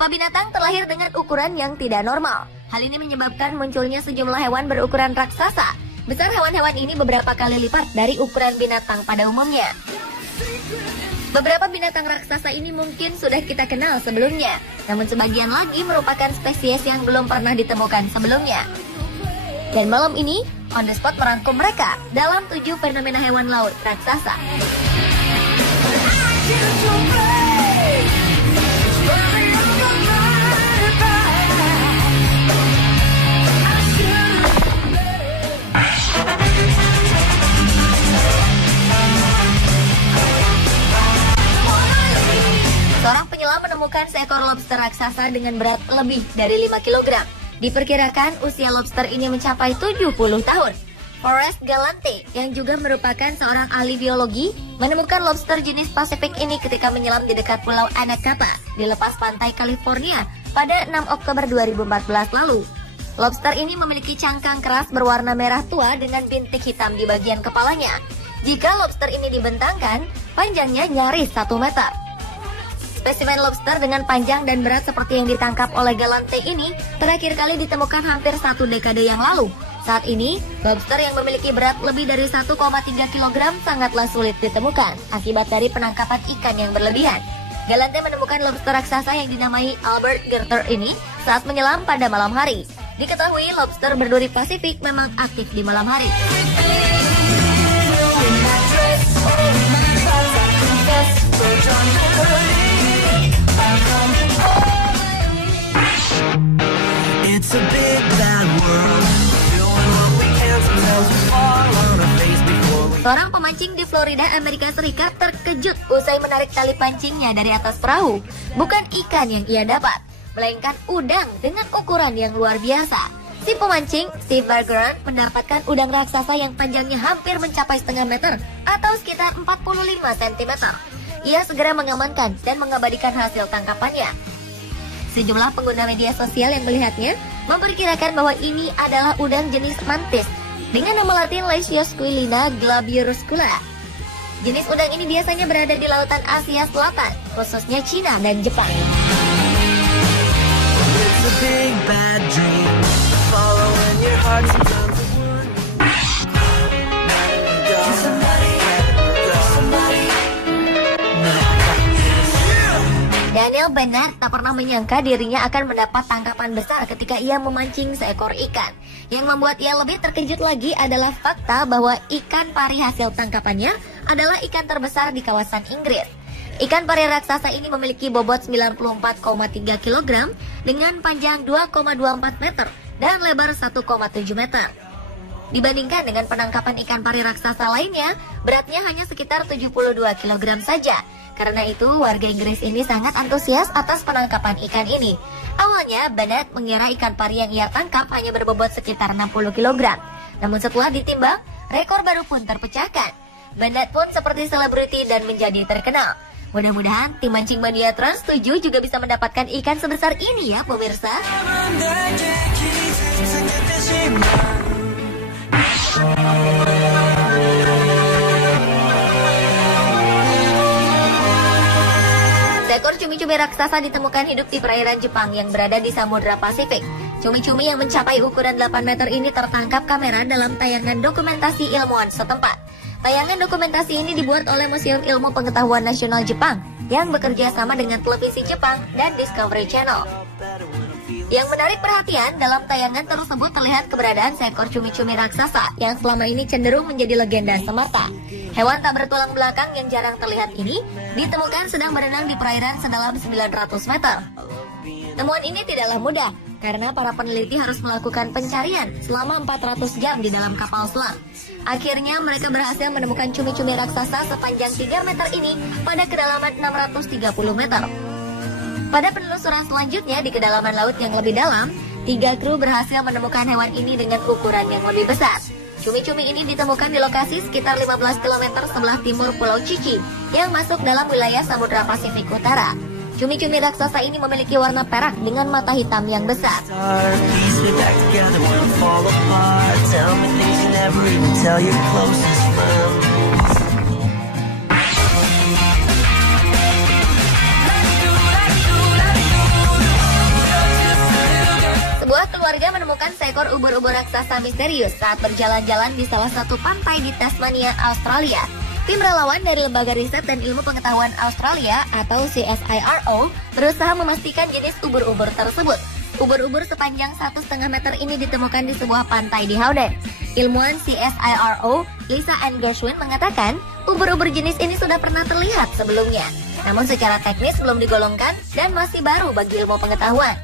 Beberapa binatang terlahir dengan ukuran yang tidak normal. Hal ini menyebabkan munculnya sejumlah hewan berukuran raksasa. Besar hewan-hewan ini beberapa kali lipat dari ukuran binatang pada umumnya. Beberapa binatang raksasa ini mungkin sudah kita kenal sebelumnya, namun sebagian lagi merupakan spesies yang belum pernah ditemukan sebelumnya. Dan malam ini, On The Spot merangkum mereka dalam 7 fenomena hewan laut raksasa. Seorang penyelam menemukan seekor lobster raksasa dengan berat lebih dari 5 kg. Diperkirakan usia lobster ini mencapai 70 tahun. Forrest Galante, yang juga merupakan seorang ahli biologi, menemukan lobster jenis Pasifik ini ketika menyelam di dekat Pulau Anacapa di lepas pantai California pada 6 Oktober 2014 lalu. Lobster ini memiliki cangkang keras berwarna merah tua dengan bintik hitam di bagian kepalanya. Jika lobster ini dibentangkan, panjangnya nyaris 1 meter. Spesimen lobster dengan panjang dan berat seperti yang ditangkap oleh Galante ini terakhir kali ditemukan hampir 1 dekade yang lalu. Saat ini, lobster yang memiliki berat lebih dari 1,3 kg sangatlah sulit ditemukan akibat dari penangkapan ikan yang berlebihan. Galante menemukan lobster raksasa yang dinamai Albert Gerter ini saat menyelam pada malam hari. Diketahui lobster berduri Pasifik memang aktif di malam hari. It's a big bad world. Doing what we can, sometimes we fall on our face before we... Seorang pemancing di Florida, Amerika Serikat terkejut usai menarik tali pancingnya dari atas perahu. Bukan ikan yang ia dapat, melainkan udang dengan ukuran yang luar biasa. Si pemancing, Steve Bergeron, mendapatkan udang raksasa yang panjangnya hampir mencapai setengah meter atau sekitar 45 cm. Ia segera mengamankan dan mengabadikan hasil tangkapannya. Sejumlah pengguna media sosial yang melihatnya memperkirakan bahwa ini adalah udang jenis mantis dengan nama latin Leishosquilina glabiuruscula. Jenis udang ini biasanya berada di lautan Asia Selatan, khususnya Cina dan Jepang. It's a big bad dream. Following your heart sometimes. Daniel Bennett tak pernah menyangka dirinya akan mendapat tangkapan besar ketika ia memancing seekor ikan. Yang membuat ia lebih terkejut lagi adalah fakta bahwa ikan pari hasil tangkapannya adalah ikan terbesar di kawasan Inggris. Ikan pari raksasa ini memiliki bobot 94,3 kg dengan panjang 2,24 meter dan lebar 1,7 meter. Dibandingkan dengan penangkapan ikan pari raksasa lainnya, beratnya hanya sekitar 72 kg saja. Karena itu, warga Inggris ini sangat antusias atas penangkapan ikan ini. Awalnya, Bennett mengira ikan pari yang ia tangkap hanya berbobot sekitar 60 kg. Namun setelah ditimbang, rekor baru pun terpecahkan. Bennett pun seperti selebriti dan menjadi terkenal. Mudah-mudahan tim Mancing Mania Trans 7 juga bisa mendapatkan ikan sebesar ini ya pemirsa. Seekor cumi-cumi raksasa ditemukan hidup di perairan Jepang yang berada di Samudra Pasifik. Cumi-cumi yang mencapai ukuran 8 meter ini tertangkap kamera dalam tayangan dokumentasi ilmuwan setempat. Tayangan dokumentasi ini dibuat oleh Museum Ilmu Pengetahuan Nasional Jepang yang bekerja sama dengan televisi Jepang dan Discovery Channel. Yang menarik perhatian dalam tayangan tersebut terlihat keberadaan seekor cumi-cumi raksasa yang selama ini cenderung menjadi legenda semata. Hewan tak bertulang belakang yang jarang terlihat ini ditemukan sedang berenang di perairan sedalam 900 meter. Temuan ini tidaklah mudah karena para peneliti harus melakukan pencarian selama 400 jam di dalam kapal selam. Akhirnya mereka berhasil menemukan cumi-cumi raksasa sepanjang 3 meter ini pada kedalaman 630 meter. Pada penelusuran selanjutnya di kedalaman laut yang lebih dalam, 3 kru berhasil menemukan hewan ini dengan ukuran yang lebih besar. Cumi-cumi ini ditemukan di lokasi sekitar 15 km sebelah timur Pulau Cici yang masuk dalam wilayah Samudra Pasifik Utara. Cumi-cumi raksasa ini memiliki warna perak dengan mata hitam yang besar. keluarga menemukan seekor ubur-ubur raksasa misterius saat berjalan-jalan di salah satu pantai di Tasmania, Australia. Tim relawan dari Lembaga Riset dan Ilmu Pengetahuan Australia atau CSIRO berusaha memastikan jenis ubur-ubur tersebut. Ubur-ubur sepanjang 1,5 meter ini ditemukan di sebuah pantai di Howden. Ilmuwan CSIRO, Lisa Ann Gershwin mengatakan, ubur-ubur jenis ini sudah pernah terlihat sebelumnya. Namun secara teknis belum digolongkan dan masih baru bagi ilmu pengetahuan.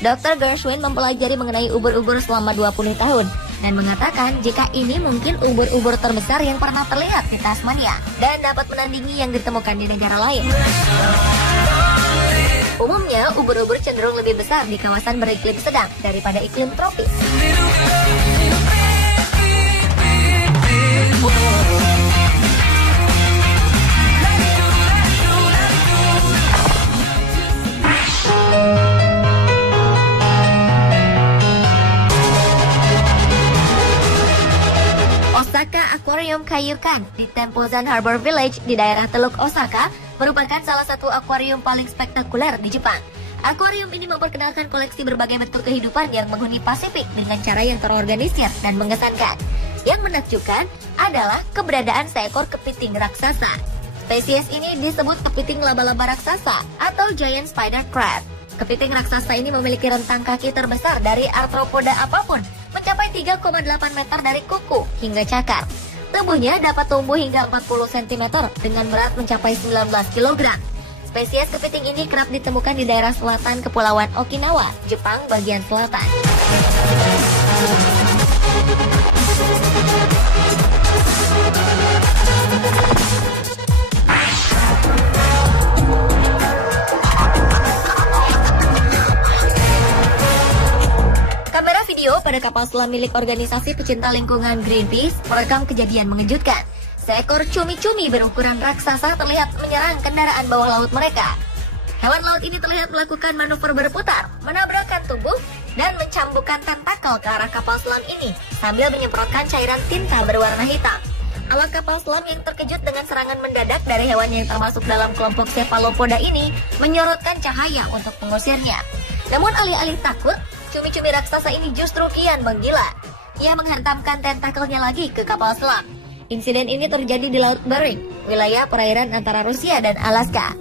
Dr. Gershwin mempelajari mengenai ubur-ubur selama 20 tahun dan mengatakan jika ini mungkin ubur-ubur terbesar yang pernah terlihat di Tasmania dan dapat menandingi yang ditemukan di negara lain. Umumnya, ubur-ubur cenderung lebih besar di kawasan beriklim sedang daripada iklim tropis. Osaka Aquarium Kaiyukan di Tempozan Harbor Village di daerah Teluk Osaka merupakan salah satu akuarium paling spektakuler di Jepang. Akuarium ini memperkenalkan koleksi berbagai bentuk kehidupan yang menghuni Pasifik dengan cara yang terorganisir dan mengesankan. Yang menakjubkan adalah keberadaan seekor kepiting raksasa. Spesies ini disebut kepiting laba-laba raksasa atau giant spider crab. Kepiting raksasa ini memiliki rentang kaki terbesar dari arthropoda apapun, mencapai 3,8 meter dari kuku hingga cakar. Tubuhnya dapat tumbuh hingga 40 cm dengan berat mencapai 19 kg. Spesies kepiting ini kerap ditemukan di daerah selatan Kepulauan Okinawa, Jepang bagian selatan. Kamera video pada kapal selam milik organisasi pecinta lingkungan Greenpeace merekam kejadian mengejutkan. Seekor cumi-cumi berukuran raksasa terlihat menyerang kendaraan bawah laut mereka. Hewan laut ini terlihat melakukan manuver berputar, menabrakkan tubuh, dan mencambukkan tentakel ke arah kapal selam ini sambil menyemprotkan cairan tinta berwarna hitam. Awak kapal selam yang terkejut dengan serangan mendadak dari hewan yang termasuk dalam kelompok cephalopoda ini menyorotkan cahaya untuk mengusirnya. Namun alih-alih takut, cumi-cumi raksasa ini justru kian menggila. Ia menghantamkan tentakelnya lagi ke kapal selam. Insiden ini terjadi di Laut Bering, wilayah perairan antara Rusia dan Alaska.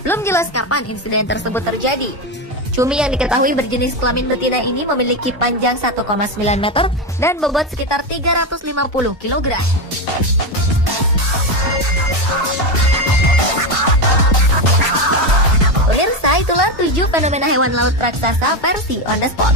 Belum jelas kapan insiden tersebut terjadi. Cumi yang diketahui berjenis kelamin betina ini memiliki panjang 1,9 meter dan bobot sekitar 350 kg. Pemirsa, itulah 7 fenomena hewan laut raksasa versi On The Spot.